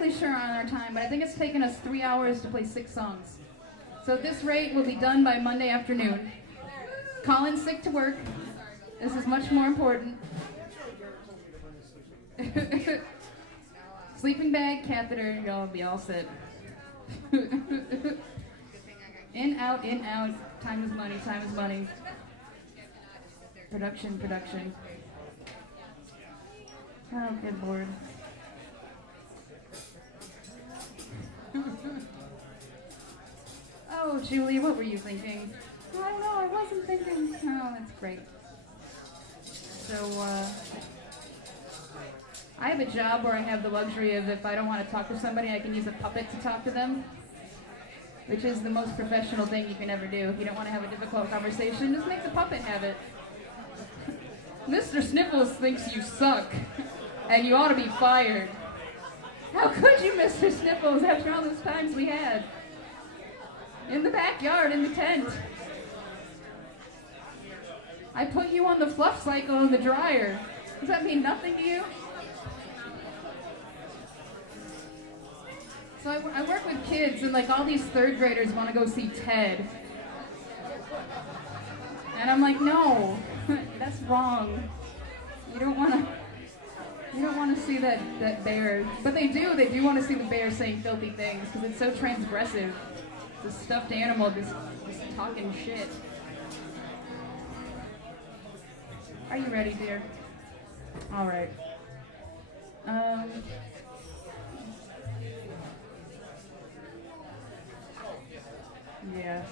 exactly sure on our time, but I think it's taken us 3 hours to play 6 songs. So at this rate, we'll be done by Monday afternoon. Call in sick to work. This is much more important. Sleeping bag, catheter, y'all be all set. In, out, in, out. Time is money, time is money. Production, production. Oh, good Lord. Oh, Julie, what were you thinking? I don't know, I wasn't thinking. Oh, that's great. So, I have a job where I have the luxury of, if I don't want to talk to somebody, I can use a puppet to talk to them, which is the most professional thing you can ever do. If you don't want to have a difficult conversation, just make the puppet have it. Mr. Sniffles thinks you suck, and you ought to be fired. How could you, Mr. Sniffles, after all those times we had? In the backyard, in the tent. I put you on the fluff cycle in the dryer. Does that mean nothing to you? So I work with kids, and like all these third graders want to go see Ted. And I'm like, no, that's wrong. You don't want to see that bear. But they do want to see the bear saying filthy things, because it's so transgressive. The stuffed animal just talking shit. Are you ready, dear? All right. Yeah.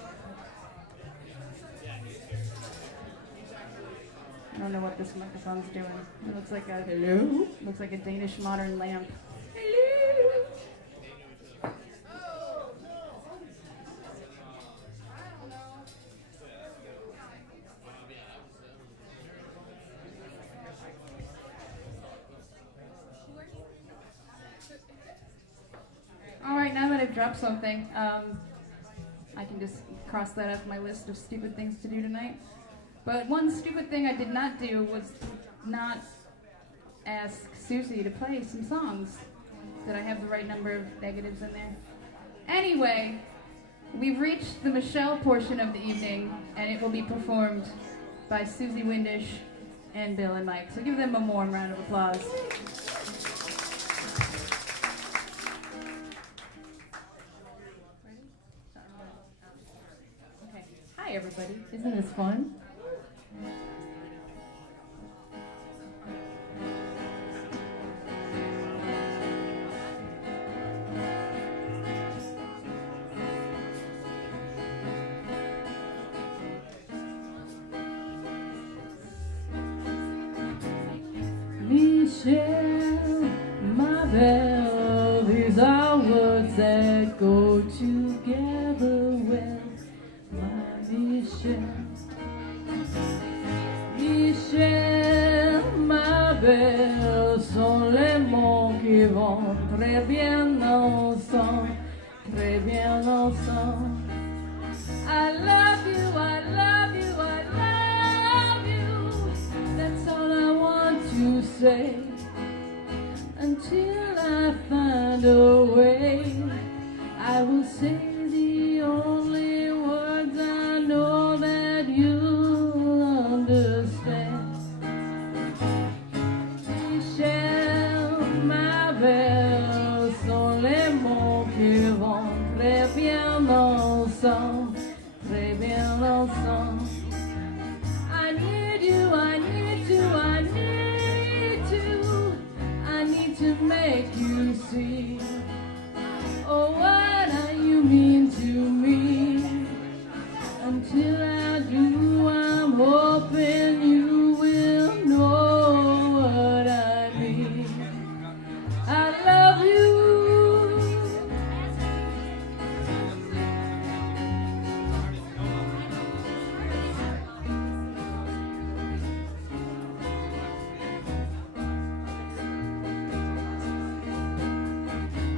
I don't know what this microphone's doing. It looks like a hello. Looks like a Danish modern lamp. Hello. All right, now that I've dropped something, I can just cross that off my list of stupid things to do tonight. But one stupid thing I did not do was not ask Susie to play some songs. Did I have the right number of negatives in there? Anyway, we've reached the Michelle portion of the evening, and it will be performed by Susie Windish and Bill and Mike. So give them a warm round of applause. Okay. Hi, everybody. Isn't this fun? Michelle, my belle, these are words that go together well. My Michelle, Michelle, ma belle, sont les mots qui vont très bien ensemble, très bien ensemble. I love you, I love you, I love you. That's all I want to say until I find a way. I will say the only words I know that you'll understand. Michelle, ma belle, sont les mots qui vont très bien ensemble, très bien ensemble. I need you, I need you, I need you. I need to make you see, oh, what you mean to me. Until I do, I'm hoping you will know what I mean. I love you.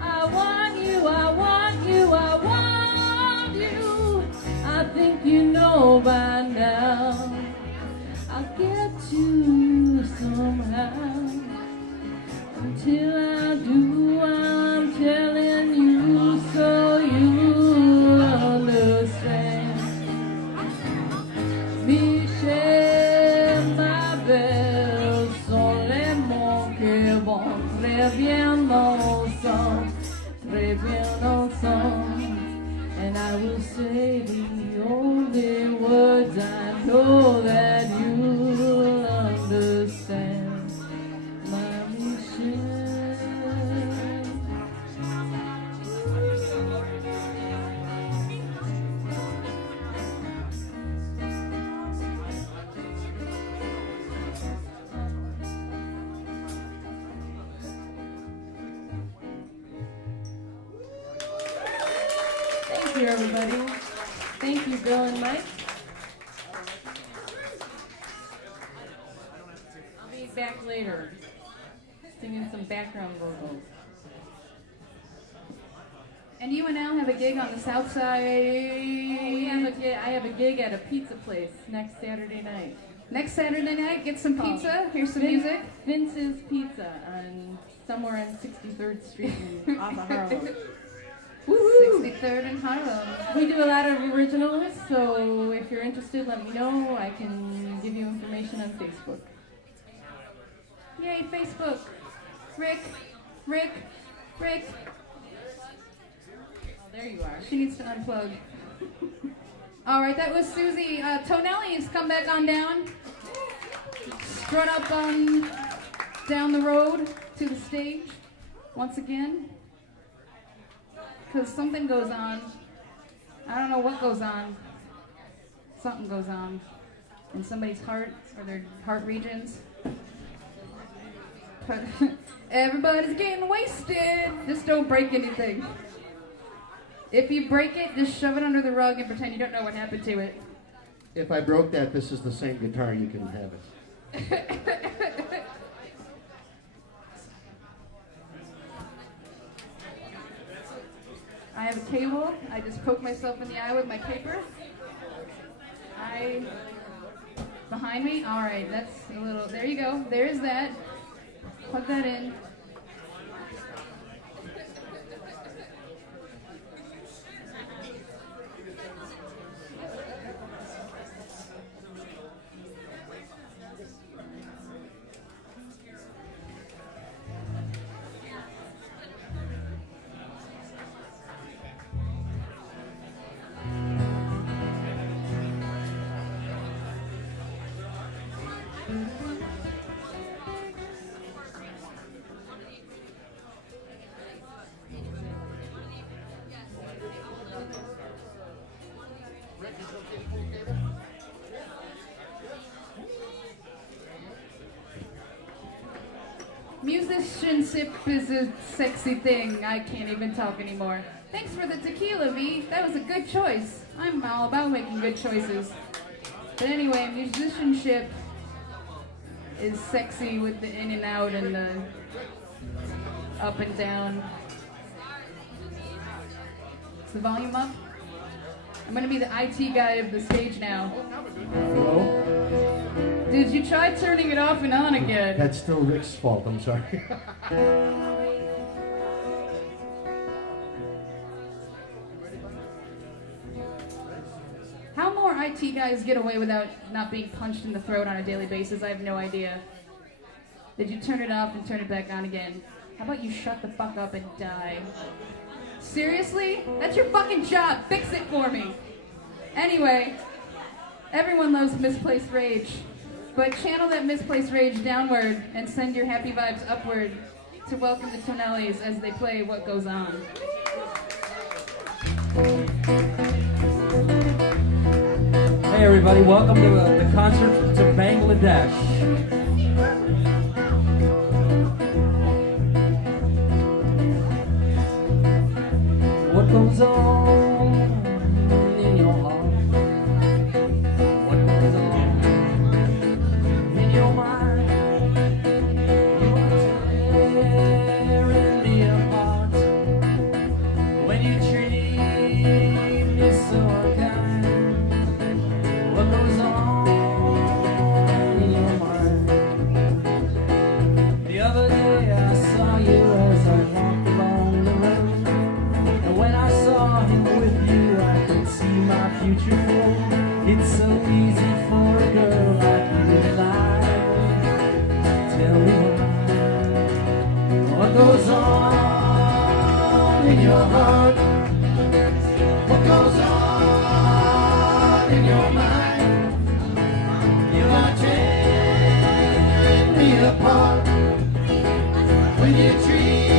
I want you, I want you, I want you. I think you know by now. I'll get to you somehow. Until I do, I'm Michel, ma belle, sont les mots qui vont très bien ensemble, très bien ensemble. And I will say the only words I know that you'll understand, my Michelle. Thank you, everybody. Thank you, Bill and Mike. I'll be back later, singing some background vocals. And you and Al have a gig on the South Side. I have a gig at a pizza place next Saturday night. Next Saturday night, get some pizza, hear some music. Vince's Pizza on somewhere on 63rd Street off of Harlem. 63rd and Harlem. We do a lot of originals, so if you're interested, let me know. I can give you information on Facebook. Yay, Facebook. Rick. Oh, there you are. She needs to unplug. All right, that was Susie. Tonelli's come back on down. Strut up on down the road to the stage once again. Because something goes on. I don't know what goes on. Something goes on in somebody's heart or their heart regions. But everybody's getting wasted. Just don't break anything. If you break it, just shove it under the rug and pretend you don't know what happened to it. If I broke that, this is the same guitar, you can have it. I have a cable. I just poke myself in the eye with my paper. Behind me? All right, that's a little, there you go. There's that. Plug that in. Musicianship is a sexy thing. I can't even talk anymore. Thanks for the tequila, V. That was a good choice. I'm all about making good choices. But anyway, musicianship is sexy with the in and out and the up and down. Is the volume up? I'm gonna be the IT guy of the stage now. Hello? Did you try turning it off and on again? That's still Rick's fault, I'm sorry. How more IT guys get away without not being punched in the throat on a daily basis? I have no idea. Did you turn it off and turn it back on again? How about you shut the fuck up and die? Seriously? That's your fucking job. Fix it for me. Anyway, everyone loves misplaced rage. But channel that misplaced rage downward and send your happy vibes upward to welcome the Tonellis as they play What Goes On. Hey everybody, welcome to the concert to Bangladesh. What goes on in your heart? What goes on in your mind? You are tearing me apart when you treat me so unkind. What goes on in your mind? The other day I saw you as I walked along the road, and when I saw him with you I could see my future flow. It's so easy for your mind. You are tearing me apart when you treat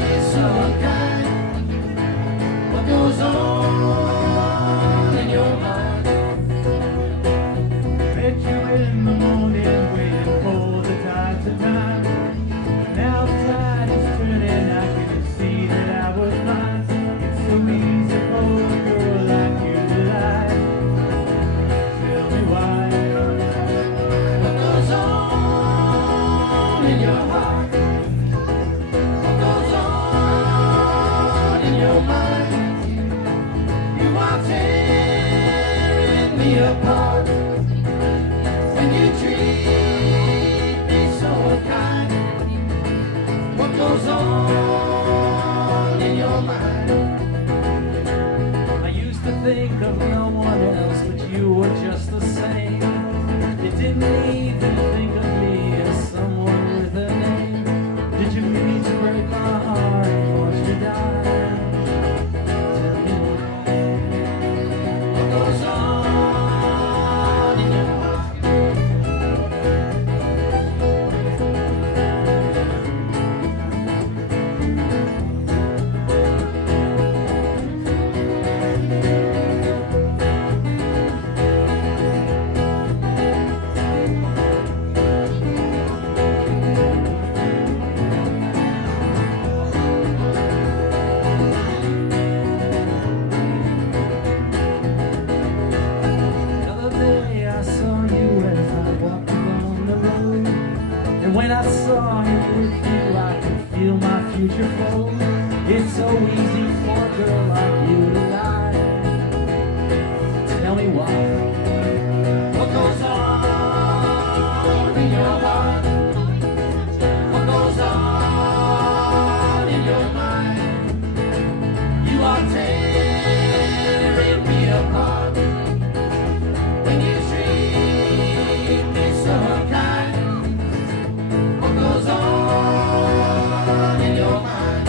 me so unkind. What goes on in your mind? Met you in the morning, waiting for the tide to time. Now the tide is turning, I can see that I was blind. It's so easy for a girl like you to lie. Tell me why. What goes on in your heart? What goes on in your mind? You are tearing me apart when you treat me so unkind. What goes on in your mind? I used to think of no one else, but you were just the same. You didn't even think of me as someone with a name. Did you mean to break my heart and watch me die? Tell me What goes on in your heart? the other day I saw you as I walked along the road. And when I saw him with you, I could feel my future fold. It's so easy for a girl like you to lie. Tell me why. What goes on in your heart? What goes on in your mind? You are tearing me apart when you treat me so unkind. What goes on in your mind?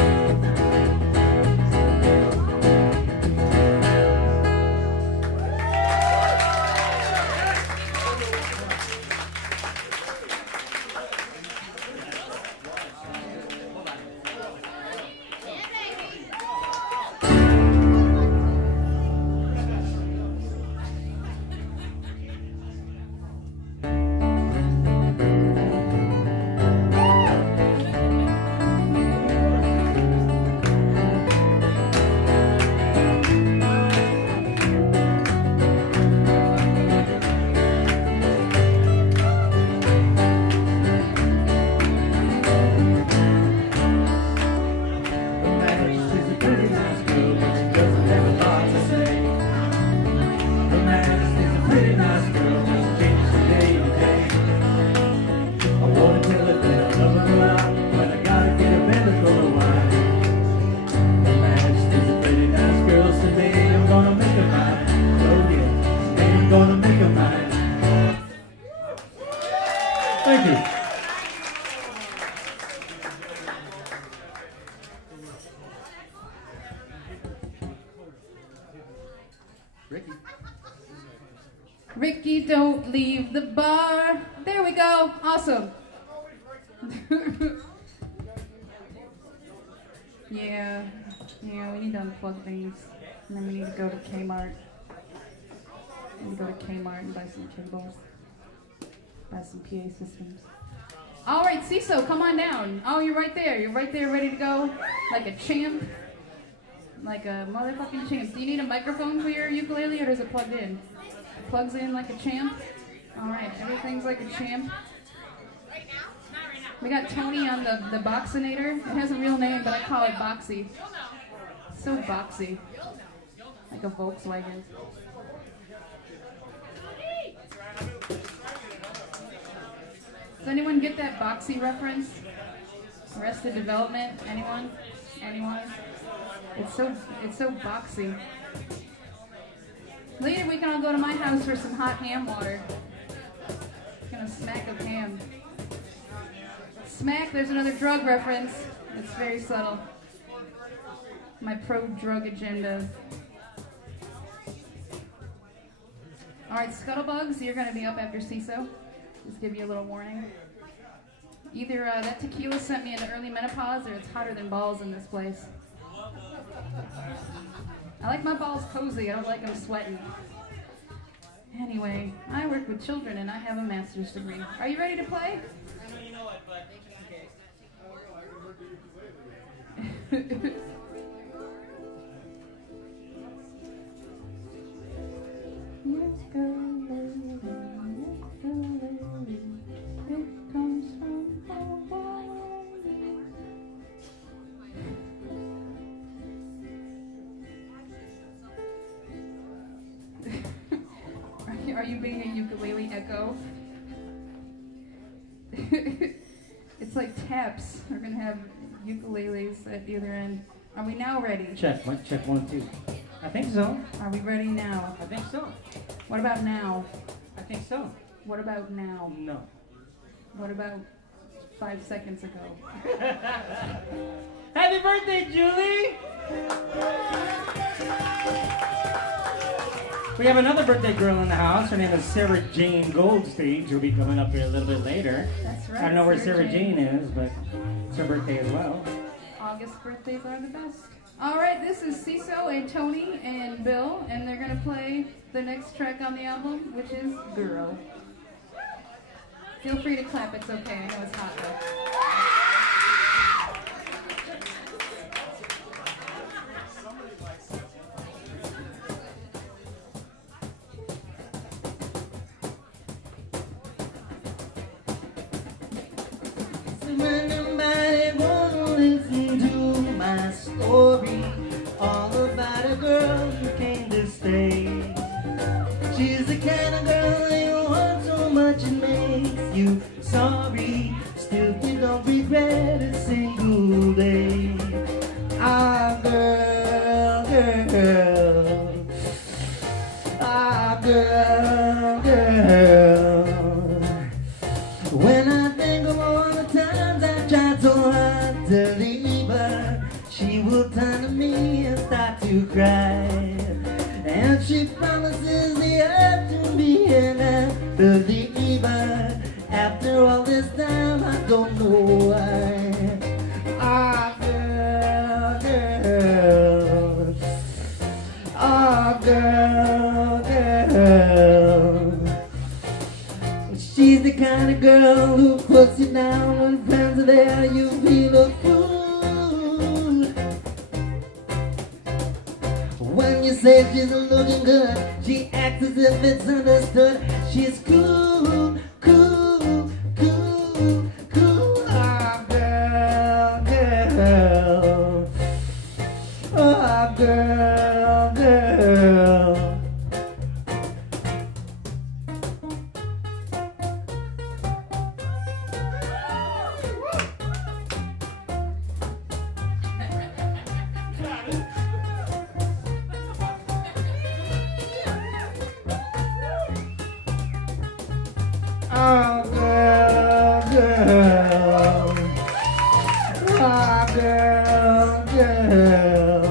Thank you. Ricky. Ricky, don't leave the bar. There we go. Awesome. Yeah, we need to unplug things. And then we need to go to Kmart. We need to go to Kmart and buy some cables. Buy some PA systems. All right, CISO, come on down. Oh, you're right there. You're right there ready to go. Like a champ. Like a motherfucking champ. Do you need a microphone for your ukulele or does it plug in? It plugs in like a champ. All right, everything's like a champ. We got Tony on the Boxinator. It has a real name, but I call it Boxy. So boxy. Like a Volkswagen. Does anyone get that Boxy reference? Arrested Development? Anyone? Anyone? It's so boxy. Later we can all go to my house for some hot ham water. Gonna smack of ham. Smack, there's another drug reference. It's very subtle. My pro-drug agenda. All right, Scuttlebugs, you're going to be up after CISO. Just give you a little warning. Either that tequila sent me into early menopause or it's hotter than balls in this place. I like my balls cozy. I don't like them sweating. Anyway, I work with children and I have a master's degree. Are you ready to play? I know you know it, but okay. Let's go, baby. Let's go, baby. It comes from Hawaii. Are you being a ukulele echo? It's like taps. We're gonna have ukuleles at either end. Are we now ready? Check 1, 2. I think so. Are we ready now? I think so. What about now? I think so. What about now? No. What about 5 seconds ago? Happy birthday, Julie! We have another birthday girl in the house. Her name is Sarah Jane Goldstein. She'll be coming up here a little bit later. That's right. I don't know where Sarah Jane is, but it's her birthday as well. August birthdays are the best. All right, this is CISO and Tony and Bill, and they're going to play the next track on the album, which is Girl. Feel free to clap. It's okay. I know it's hot, though. When nobody won't listen to my story, all about a girl who came to stay. She's the kind of girl you want so much it makes you sorry. Still you don't regret a single day. Ah, girl, girl. Ah, girl, girl. When I think of all the times I tried so hard to leave her, she will turn to me and start to cry. And she promises the earth to be enough to leave her. After all this time, I don't know why. Ah, girl, girl. Ah, girl, girl. She's the kind of girl who puts you down when friends are there. You feel a fool. When you say she's looking good, she acts as if it's understood. She's cool, cool, cool, cool. Ah, girl, girl. Ah, girl, girl. Oh, girl, girl. Oh, girl, girl.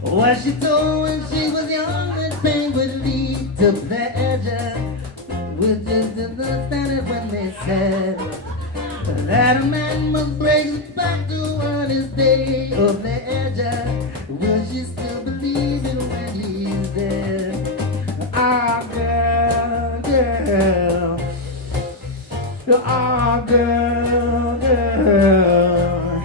What she told when she was young that pain would lead to pleasure. We just didn't understand it when they said that a man must break his back to earn his day of pleasure. Will she still believe it when he's dead? Ah, girl, girl. Ah, girl, girl.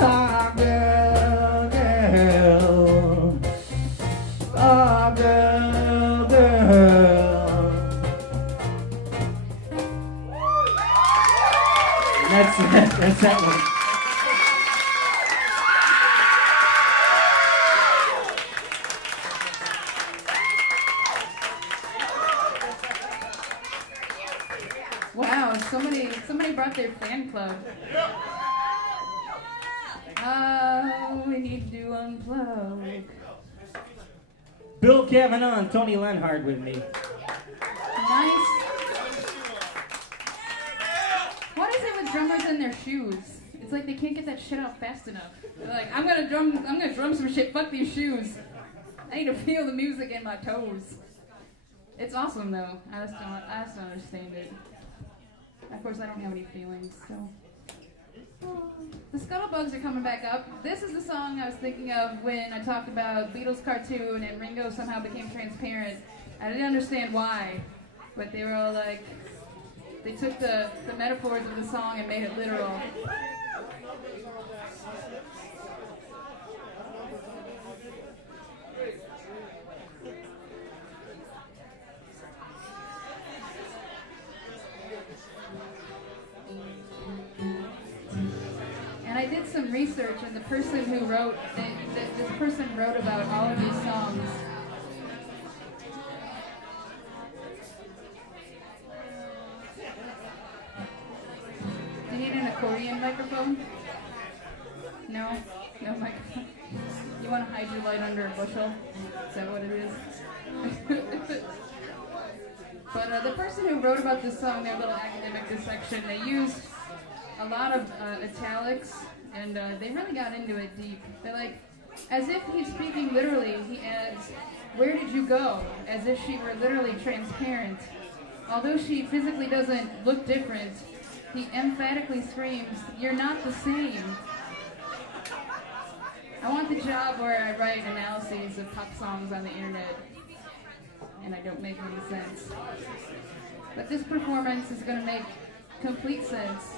Ah, girl, girl. Ah, girl, girl. That's it. That's that one. Wow, somebody brought their fan club. Oh, we need to unplug. Bill Kavanaugh and Tony Lenhard with me. Nice. What is it with drummers and their shoes? It's It's like they can't get that shit out fast enough. They're like, I'm gonna drum some shit, fuck these shoes. I need to feel the music in my toes. It's awesome though. I just don't understand it. Of course I don't have any feelings, so. The Scuttlebugs are coming back up. This is the song I was thinking of when I talked about Beatles cartoon and Ringo somehow became transparent. I didn't understand why, but they were all like, they took the metaphors of the song and made it literal. And I did some research, and the person who wrote, this person wrote about all of these songs. Do you need an accordion microphone? No? No microphone? You want to hide your light under a bushel? Is that what it is? But the person who wrote about this song, their little academic dissection, they used a lot of italics, and they really got into it deep. They're like, as if he's speaking literally, he adds, "Where did you go?" As if she were literally transparent. Although she physically doesn't look different, he emphatically screams, "You're not the same." I want the job where I write analyses of pop songs on the internet, and I don't make any sense. But this performance is going to make complete sense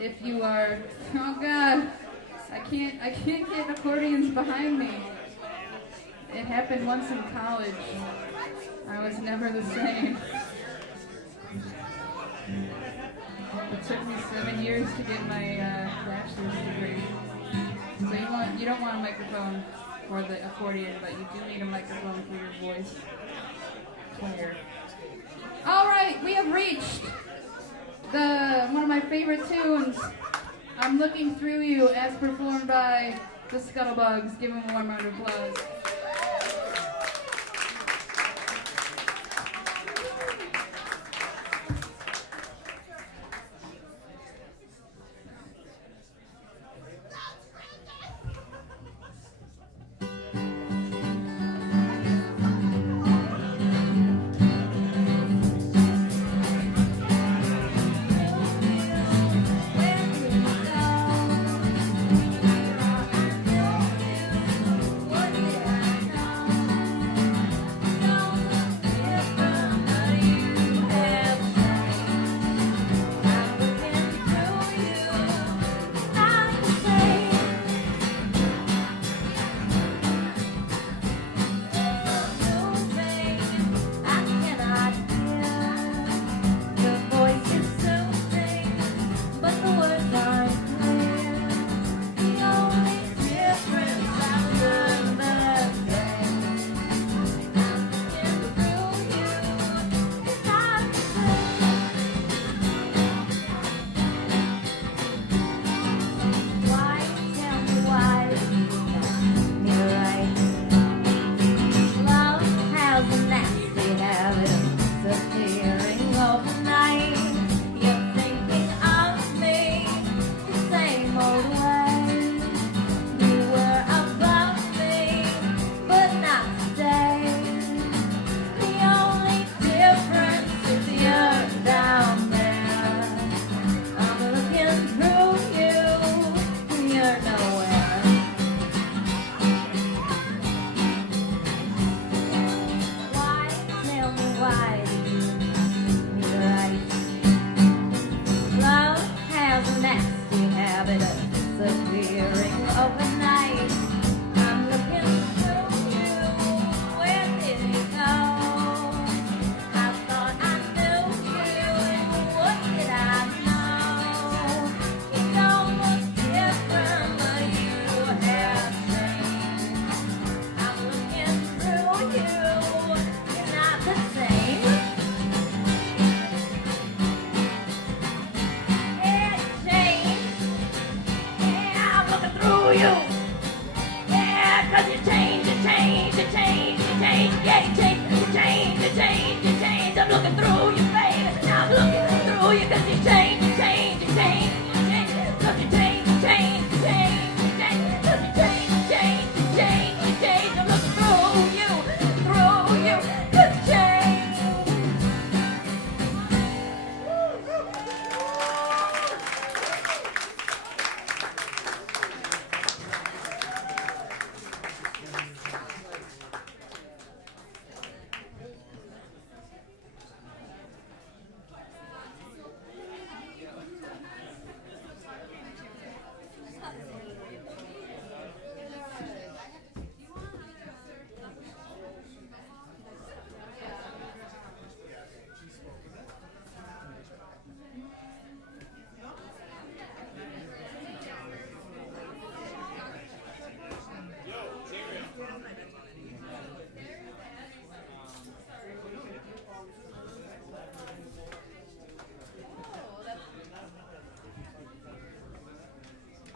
if you are, oh God, I can't get accordions behind me. It happened once in college. I was never the same. It took me 7 years to get my bachelor's degree. So you don't want a microphone for the accordion, but you do need a microphone for your voice player. All right, we have reached one of my favorite tunes, "I'm Looking Through You," as performed by the Scuttlebugs. Give them a warm round of applause.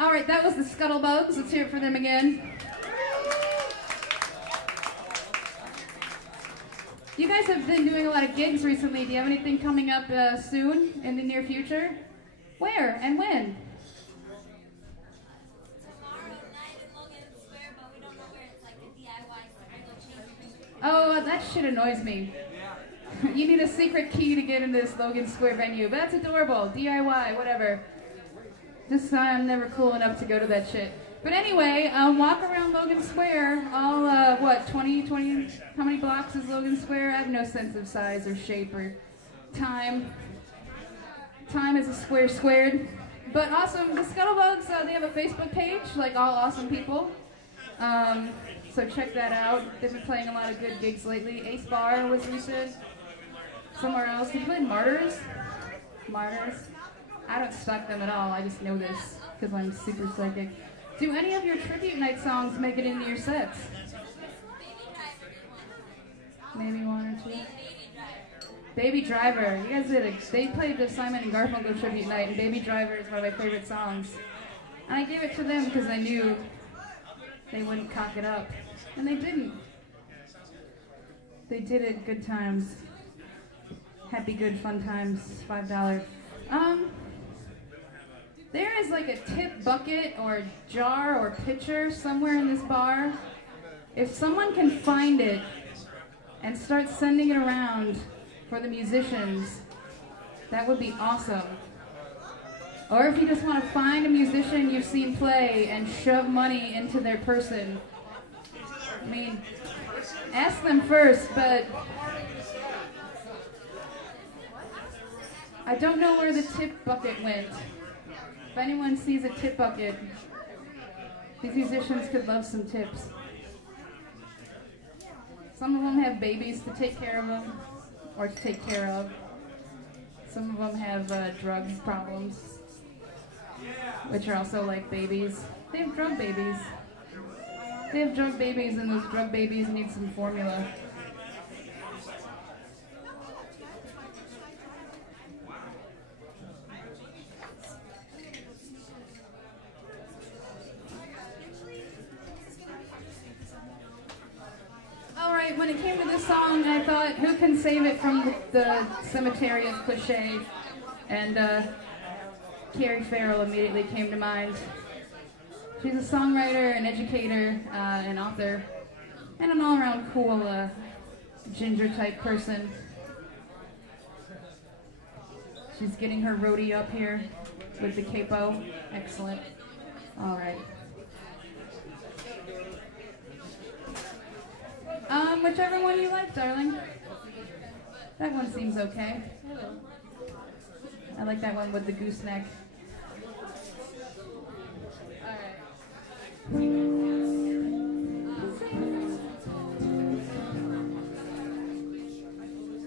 All right, that was the Scuttlebugs. Let's hear it for them again. You guys have been doing a lot of gigs recently. Do you have anything coming up soon in the near future? Where and when? Tomorrow night in Logan Square, but we don't know where. It's like the DIY, so we're gonna change it. Oh, that shit annoys me. You need a secret key to get in this Logan Square venue. That's adorable. DIY, whatever. Just I'm never cool enough to go to that shit. But anyway, walk around Logan Square. All, 20, how many blocks is Logan Square? I have no sense of size or shape or time. Time is a square squared. But awesome, the Scuttlebugs, they have a Facebook page, like all awesome people. So check that out. They've been playing a lot of good gigs lately. Ace Bar was recent. Somewhere else. Did you play Martyrs? Martyrs? I don't stalk them at all. I just know this because I'm super psychic. Do any of your tribute night songs make it into your sets? Maybe one or two. Baby Driver. You guys did they played the Simon and Garfunkel tribute night, and Baby Driver is one of my favorite songs. And I gave it to them because I knew they wouldn't cock it up. And they didn't. They did it good times. Happy good fun times. $5. There is like a tip bucket or jar or pitcher somewhere in this bar. If someone can find it and start sending it around for the musicians, that would be awesome. Or if you just want to find a musician you've seen play and shove money into their person. I mean, ask them first, but I don't know where the tip bucket went. If anyone sees a tip bucket, these musicians could love some tips. Some of them have babies to take care of them, or to take care of. Some of them have drug problems, which are also like babies. They have drug babies. They have drug babies, and those drug babies need some formula. When it came to this song, I thought, who can save it from the cemetery of cliche? And Carrie Farrell immediately came to mind. She's a songwriter, an educator, an author, and an all-around cool ginger-type person. She's getting her roadie up here with the capo. Excellent. All right. Whichever one you like, darling. That one seems okay. I like that one with the gooseneck.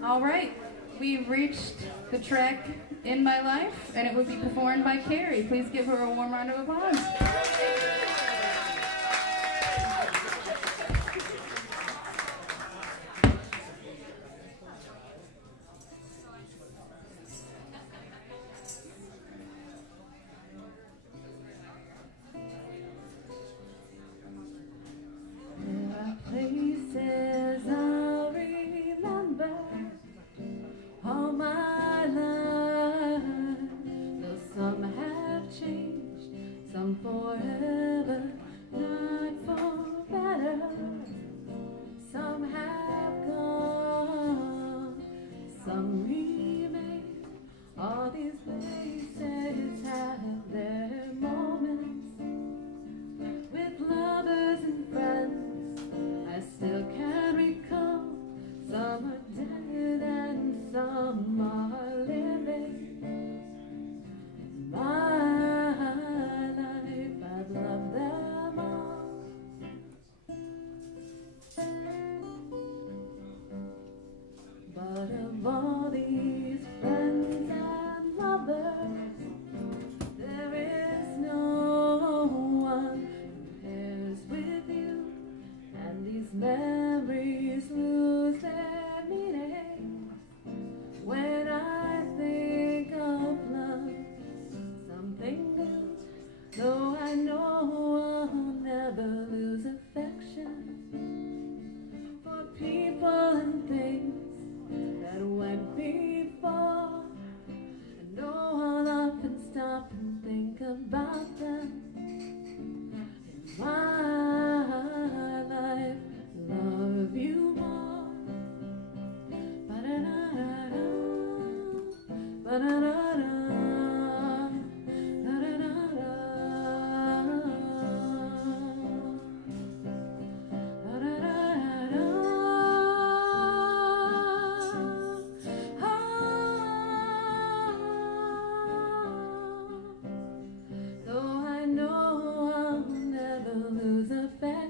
All right. We've reached the track In My Life, and it will be performed by Carrie. Please give her a warm round of applause. Places I'll remember all my life, though some have changed, some forever.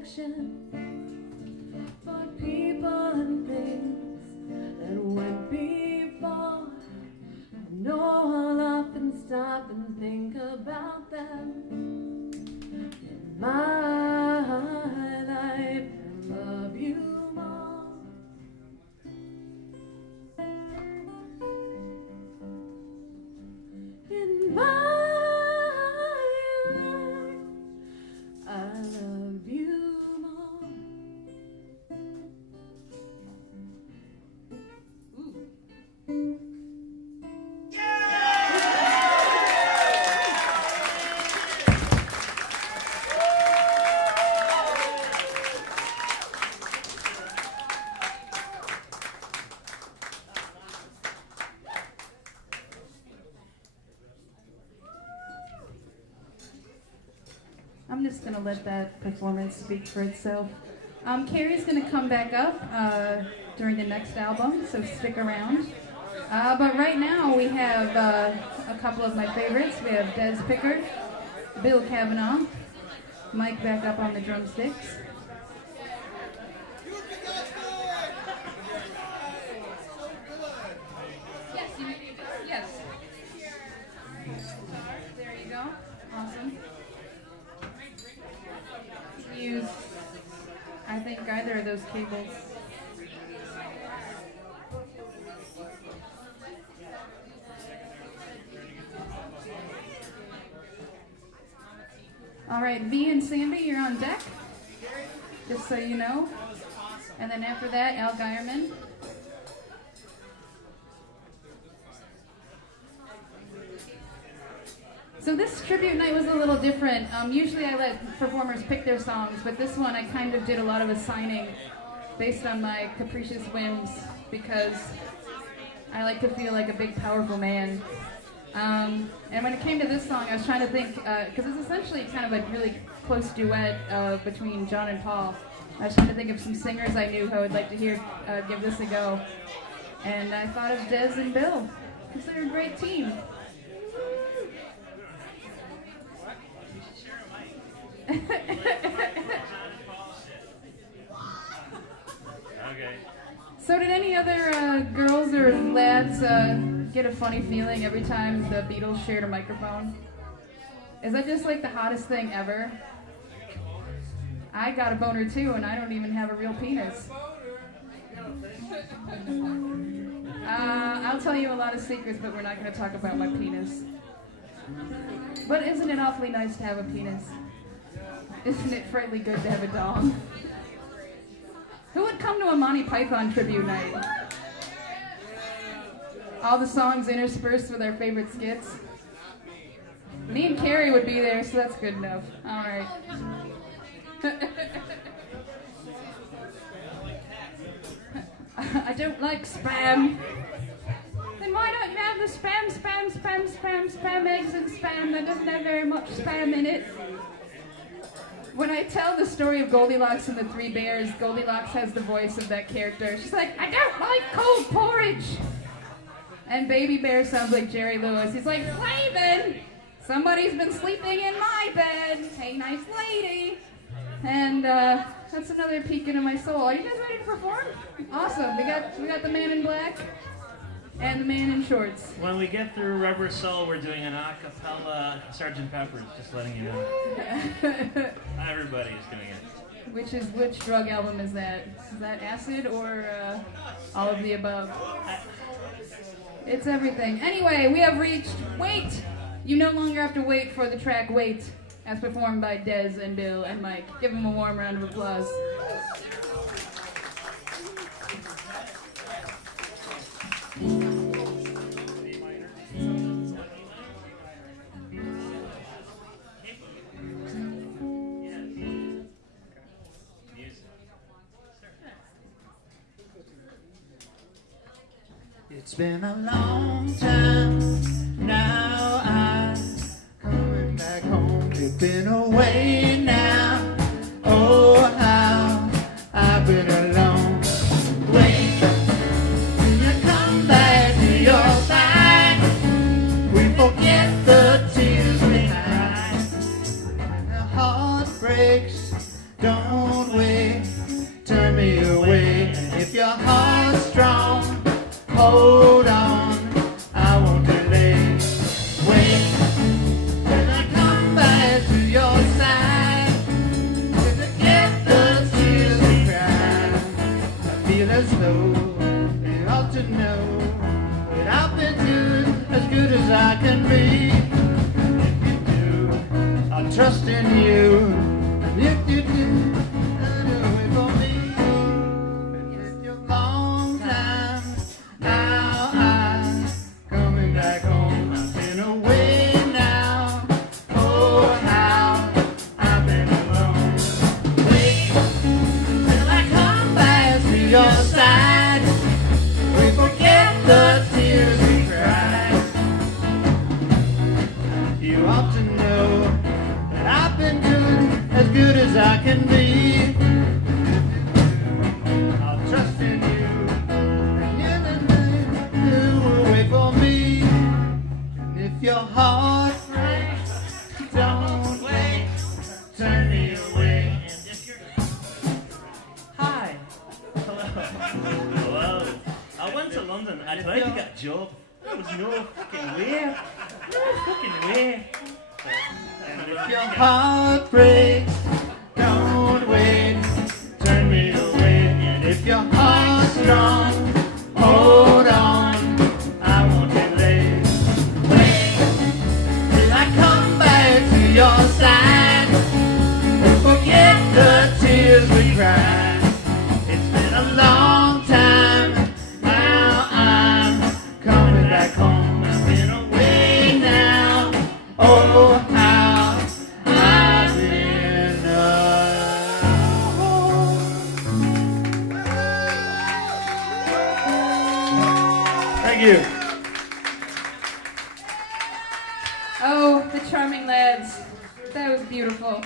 affection for people and things that went before. I know I'll often stop and think about them in my life and love you more. In my life, I love you more. Ooh. I'm just going to let that performance speak for itself. Carrie's going to come back up during the next album, so stick around. But right now we have a couple of my favorites. We have Des Pickard, Bill Cavanaugh, Mike back up on the drumsticks. Yes, yes. There you go. Awesome. Use, I think, either of those cables. All right, V and Sandy, you're on deck, just so you know. And then after that, Al Geierman. So this tribute night was a little different. Usually I let performers pick their songs, but this one I kind of did a lot of assigning based on my capricious whims because I like to feel like a big, powerful man. And when it came to this song, I was trying to think, because it's essentially kind of a really close duet between John and Paul. I was trying to think of some singers I knew who I would like to hear give this a go. And I thought of Des and Bill, because they're a great team. Okay. So did any other girls or lads get a funny feeling every time the Beatles shared a microphone? Is that just like the hottest thing ever? I got a boner too, and I don't even have a real penis. I'll tell you a lot of secrets, but we're not going to talk about my penis. But isn't it awfully nice to have a penis? Isn't it frightfully good to have a dong? Who would come to a Monty Python tribute night? All the songs interspersed with our favorite skits. Me and Carrie would be there, so that's good enough. All right. I don't like spam. Then why don't you have the spam eggs and spam that doesn't have very much spam in it? When I tell the story of Goldilocks and the Three Bears, Goldilocks has the voice of that character. She's like, I don't like cold porridge. And Baby Bear sounds like Jerry Lewis. He's like, Flavin, somebody's been sleeping in my bed. Hey, nice lady. And that's another peek into my soul. Are you guys ready to perform? Awesome. We got the man in black and the man in shorts. When we get through Rubber Soul, we're doing an a cappella Sgt. Pepper's, just letting you know. Everybody is doing it. Which drug album is that? Is that acid or all of the above? It's everything. Anyway, we have reached Wait. You no longer have to wait for the track Wait, as performed by Des and Bill and Mike. Give them a warm round of applause. It's been a long time now, I'm coming back home. You've been away now, oh how I've been alone. Wait till you come back to your side, we forget the tears we cried. And the heart breaks don't wait, turn me away. And if your heart's strong, hold on, I won't delay. Wait till I come back to your side, to forget the tears we cried. I feel as though you ought to know that I've been doing as good as I can be. If you do, I'll trust in you. If you do, I'll wait for me. It's your long time. Now I'm coming back home. I've been away now. Oh, how I've been alone. Wait till I come back to your side. We forget the tears we cried. You ought to know that I've been doing as good as I can be. I'll trust in you, and you will wait for me. And if your heart breaks, don't wait, turn me away. And if you're Hi. Hello. Hello. I went to London. I tried to get a job. There was no fucking way. No fucking way. And if your heart breaks, don't wait, turn me away. And if your heart's strong, hold on, I won't delay. Wait till I come back to your side, and forget the tears we cried. It's been a long time, now I'm coming back home. I've been away now, oh how I've been alone. Thank you. Oh, the charming lads. That was beautiful.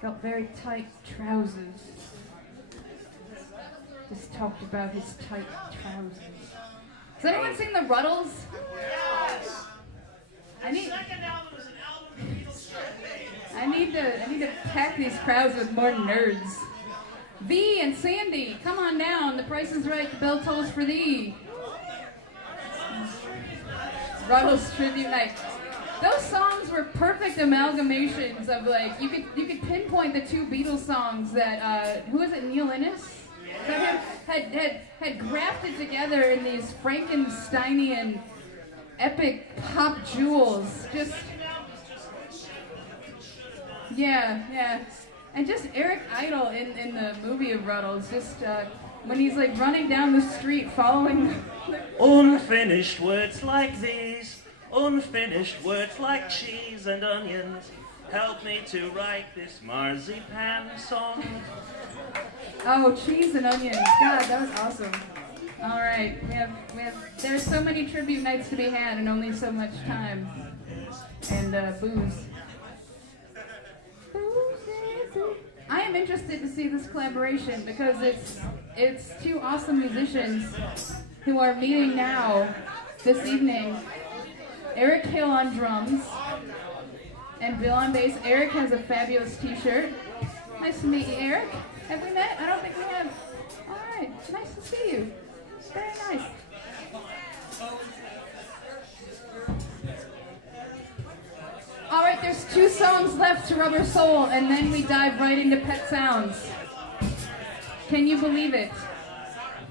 Felt very tight trousers. Just talked about his tight trousers. Has anyone seen the Ruddles? I need to pack these crowds with more nerds. V and Sandy, come on down. The price is right. The bell tolls for thee. Ruddles tribute night. Those songs were perfect amalgamations of like you could pinpoint the two Beatles songs that who was it, Neil Innes? Is that him? Had grafted together in these Frankensteinian epic pop jewels. Just yeah. And just Eric Idle in the movie of Ruddles, just when he's like running down the street following Unfinished words like these, unfinished words like cheese and onions, help me to write this marzipan song. Oh, cheese and onions. God, that was awesome. All right, we have. There's so many tribute nights to be had, and only so much time. And booze. I am interested to see this collaboration because it's two awesome musicians who are meeting now this evening. Eric Hill on drums and Bill on bass. Eric has a fabulous T-shirt. Nice to meet you, Eric. Have we met? I don't think we have. All right, nice to see you. Very nice. All right, there's 2 songs left to Rubber Soul, and then we dive right into Pet Sounds. Can you believe it?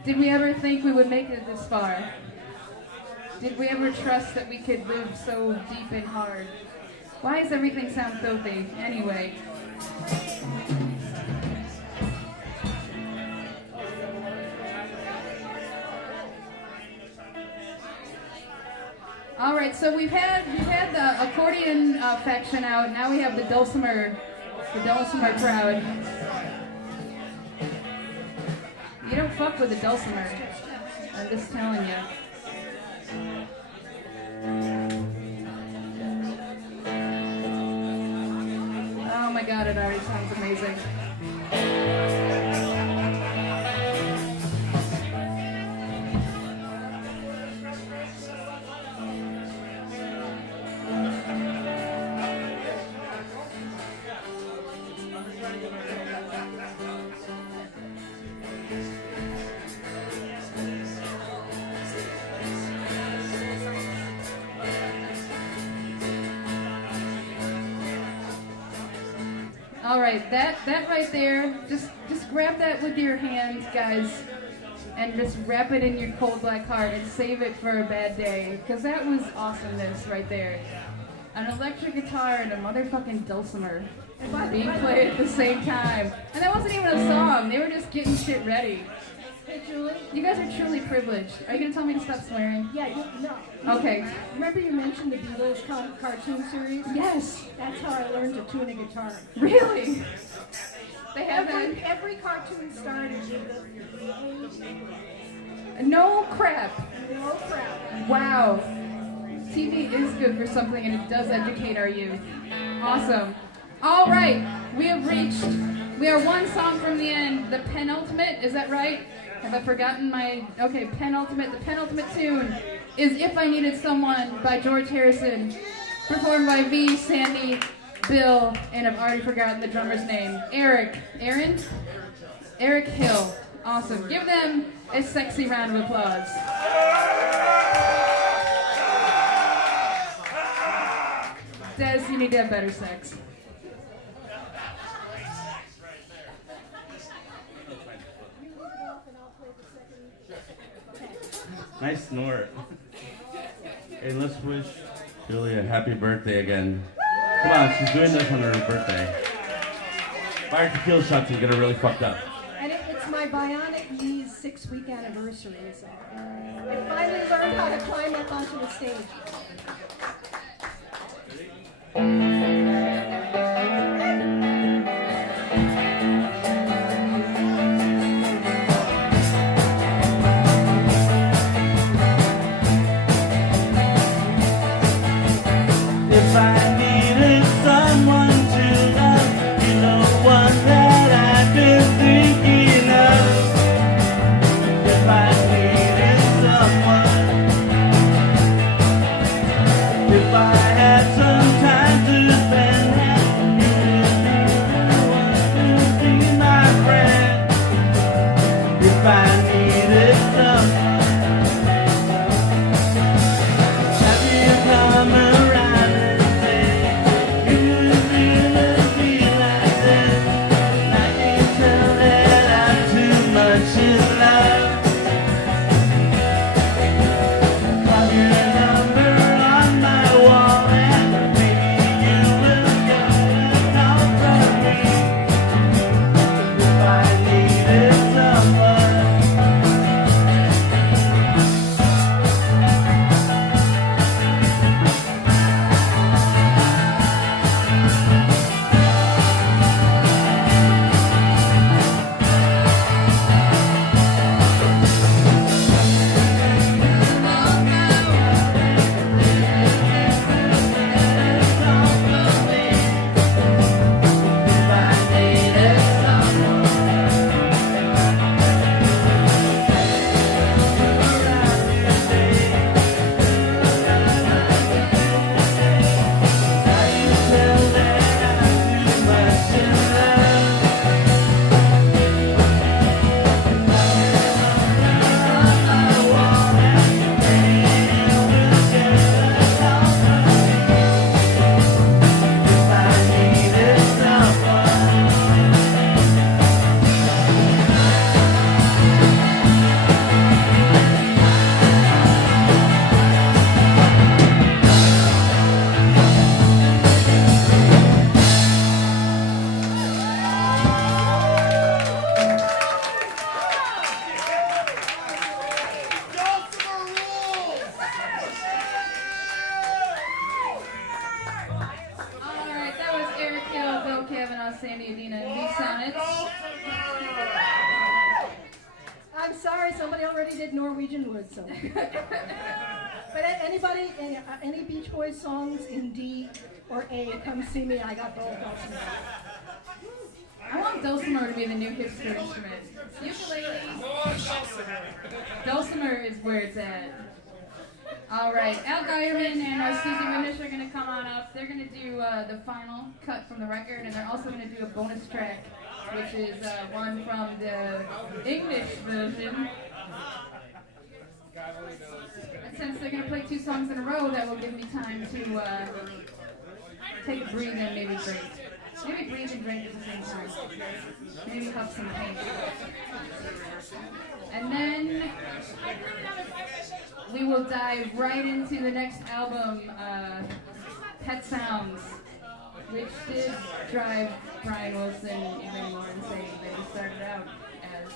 Did we ever think we would make it this far? Did we ever trust that we could live so deep and hard? Why does everything sound filthy? Anyway. All right, so we've had the accordion faction out. Now we have the dulcimer crowd. You don't fuck with the dulcimer. I'm just telling you. Oh my God, it already sounds amazing. All right, that right there, just grab that with your hands, guys, and just wrap it in your cold black heart and save it for a bad day, because that was awesomeness right there. An electric guitar and a motherfucking dulcimer being played at the same time. And that wasn't even a song, they were just getting shit ready. Hey, Julie. You guys are truly privileged. Are you going to tell me to stop swearing? Yeah, no. Okay. Remember you mentioned the Beatles cartoon series? Yes. That's how I learned to tune a guitar. Really? They have that? Every cartoon started with the No crap. no crap. Wow. TV is good for something and it does educate our youth. Awesome. All right. We are one song from the end. The penultimate, is that right? Have I forgotten my, okay, penultimate. The penultimate tune is If I Needed Someone by George Harrison, performed by V, Sandy, Bill, and I've already forgotten the drummer's name. Eric Hill. Awesome. Give them a sexy round of applause. Des, you need to have better sex. Nice snort. Hey, let's wish Julie a happy birthday again. Come on, she's doing this on her birthday. Buy her tequila shots and get her really fucked up. And it's my bionic knees 6-week anniversary, so I finally learned how to climb up onto the stage. If I needed someone to love, you know one that I've been thinking of. If I needed someone, if I had some time to spend, you would be my friend. If I needed someone, have you come around and say you really feel like this? And I can tell that I'm too much in love. Call your number on my wall and maybe you will get a call from me. If I needed someone. All right, that was Eric Hill, Bill Kavanaugh, Sandy Adina, and V Sonnets. I'm sorry, somebody already did Norwegian Wood, so. But anybody, any Beach Boys songs in D or A, come see me. I got both options. I want dulcimer to be the new hipster instrument. Ukulele. Dulcimer is where it's at. All right, Al Geierman and Susie Windish are going to come on up. They're going to do the final cut from the record, and they're also going to do a bonus track, which is one from the English version. And since they're going to play 2 songs in a row, that will give me time to take a breathe and maybe drink. Maybe breathe and drink at the same time. Maybe huff some paint. And then we will dive right into the next album, Pet Sounds, which did drive Brian Wilson even more insane than he started out as.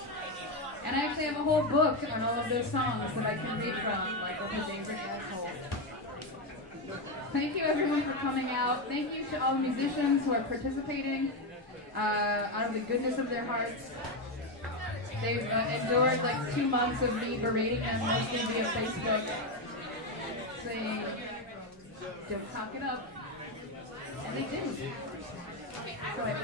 And I actually have a whole book on all of those songs that I can read from, like Open Danger Asshole. Thank you everyone for coming out. Thank you to all the musicians who are participating out of the goodness of their hearts. They've endured like 2 months of me berating them mostly via Facebook, saying, don't talk it up. And they didn't. Go ahead.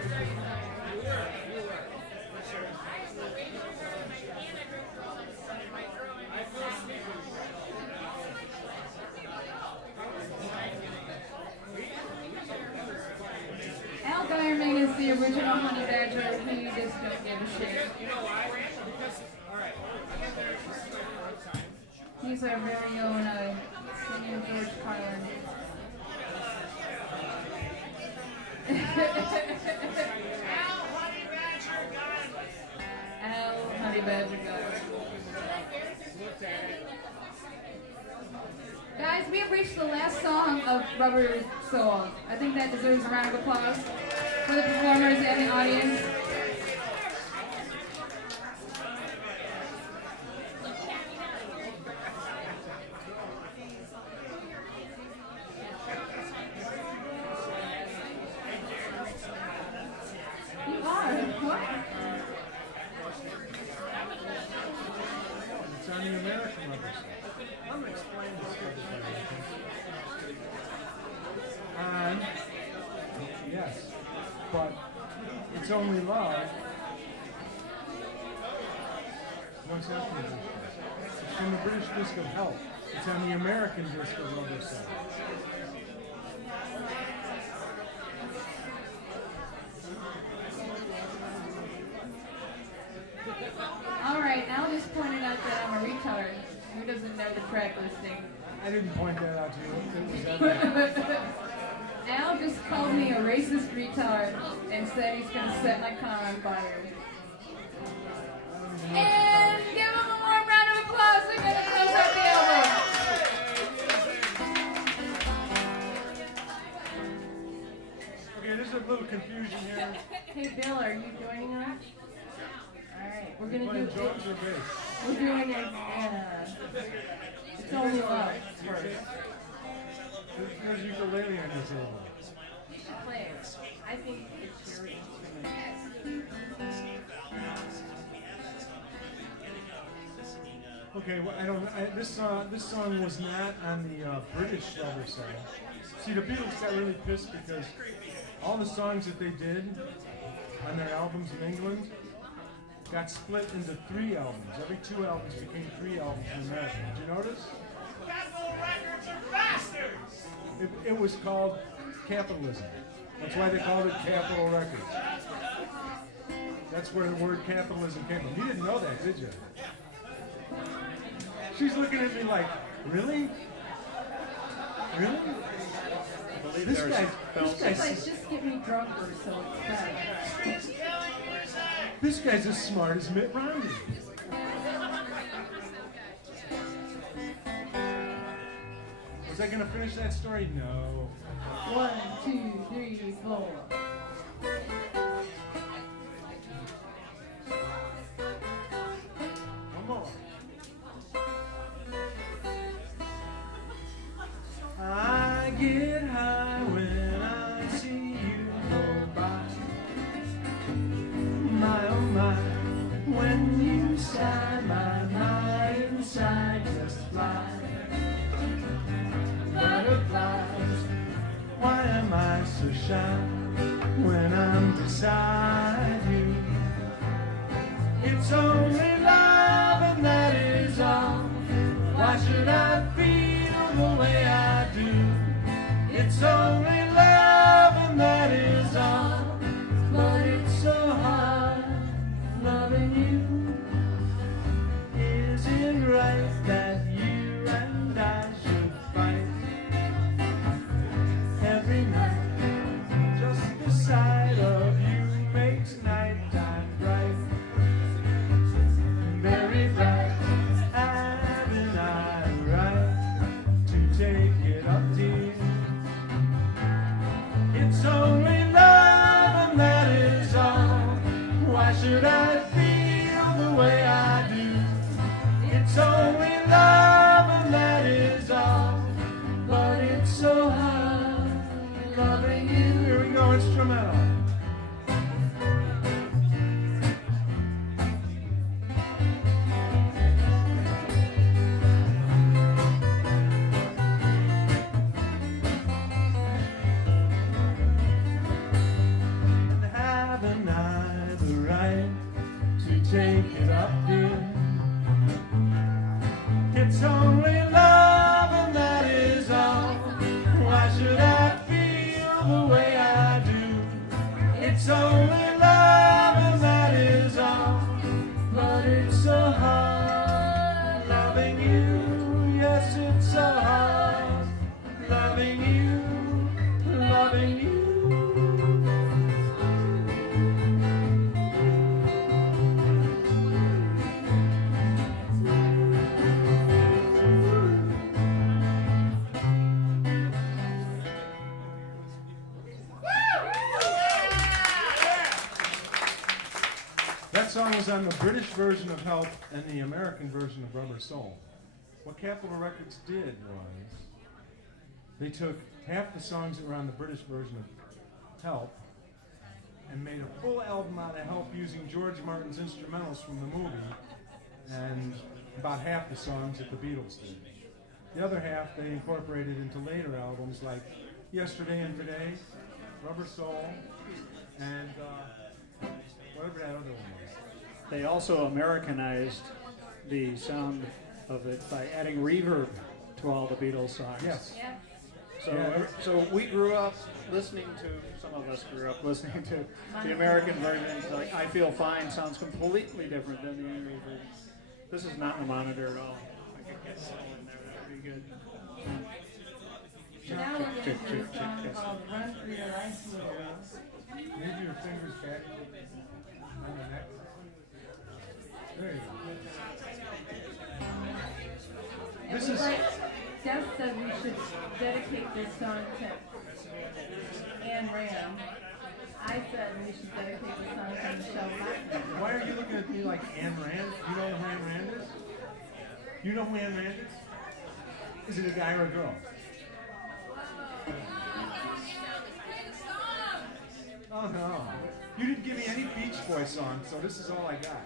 Al Geierman is the original honey badger. He just don't give a shit. He's our very own singing George Carlin. Al Honey Badger God. Guys, we have reached the last song of Rubber Soul. I think that deserves a round of applause for the performers and the audience. You are? What? It's on the American Rubber Soul. I'm going to explain this to everybody. And, yes, but It's Only Love. No, it's not from the British disc. It's from the British disc of Help. It's on the American disc of Rubber Soul. All right, Al just pointed out that I'm a retard. Who doesn't know the track listing? I didn't point that out to you. It was evident. Al just called me a racist retard and said he's going to set my car on fire. And give him a warm round of applause. We're going to close out the album. Okay, there's a little confusion here. Hey, Bill, are you joining us? All right, we're going to Playing do drums or bass? We're doing it. It's Only Love first. There's ukulele on this album. You should play it. I think it's your instrument. Okay, well, this song was not on the British Rubber Soul. See, the Beatles got really pissed because all the songs that they did on their albums in England got split into 3 albums. Every 2 albums became 3 albums in America. Did you notice? It was called capitalism. That's why they called it Capitol Records. That's where the word capitalism came from. You didn't know that, did you? She's looking at me like, really? Really? This guy's Just get me drunker, so it's better. This guy's as smart as Mitt Romney. Was I gonna finish that story? No. 1, 2, 3, 4. One more. I get high when I see you go by. My oh my, when you sigh, my inside just flies. Butterflies, why am I so shy when I'm beside you? It's only love and that is all. Why should I feel It's only love and that is all. But it's so hard loving you. Is it right that you and I should fight every night? Just the sight of you makes nighttime bright. Very bright. Haven't I the right to take it up, dear? It's only love and that is all. Why should I feel the way I do? It's only love and that is all. But it's so hard loving you. Here we go, instrumental. Haven't I the right to take it up, dear? It's only love and that is all. Why should I feel the way I do? It's only love and that is all. But it's so hard loving you. Yes, it's so hard loving you, loving you. That song was on the British version of Help and the American version of Rubber Soul. What Capitol Records did was they took half the songs that were on the British version of Help and made a full album out of Help using George Martin's instrumentals from the movie and about half the songs that the Beatles did. The other half they incorporated into later albums like Yesterday and Today, Rubber Soul, and whatever that other one was. They also Americanized the sound of it by adding reverb to all the Beatles songs. Yes. Yeah. So we grew up listening to, some of us grew up listening to the American version. Like I Feel Fine sounds completely different than the English version. This is not in the monitor at all. I could get Soul in there, that would be good. Now we're going to do a song called Run Through the Life Windows. Move your fingers back on the neck. There you go. And This we is- like, Jeff said we should dedicate this song to Anne Rand. I said we should dedicate this song to Michelle Bachmann. Why are you looking at me like Anne Rand? You know who Anne Rand is? You know who Anne Rand is? Is it a guy or a girl? Oh no. You didn't give me any Beach Boys song, so this is all I got.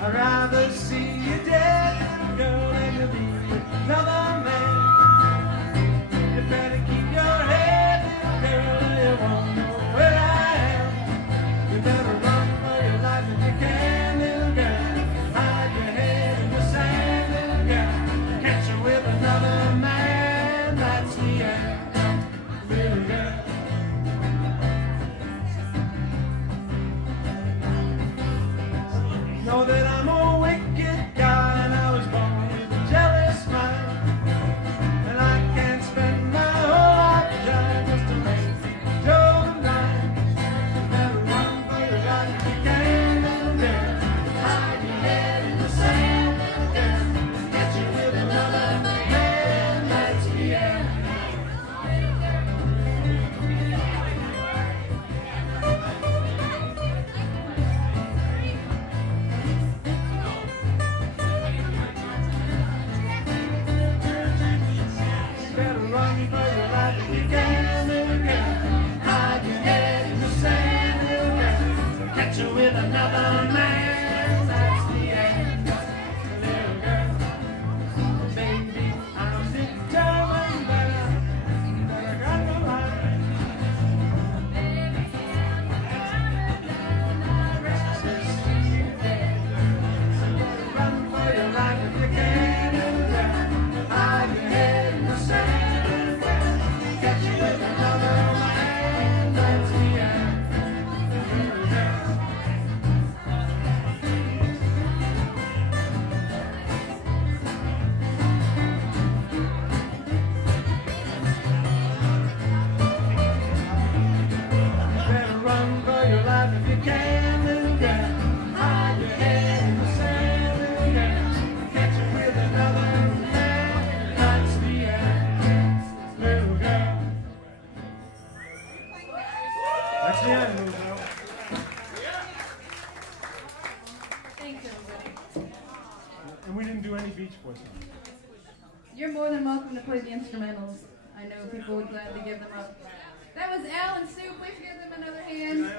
I'd rather see you dead, little girl, than to be with another man. You better keep your head, little girl, or you won't know where I am. You better run for your life if you can, little girl. Hide your head in the sand, little girl. Catch her with another man, that's the end, little girl. Know that I'm a wicked guy and I was born with a jealous mind. And we didn't do any Beach Boys songs. You're more than welcome to play the instrumentals. I know people would gladly give them up. That was Al and Sue. Please give them another hand.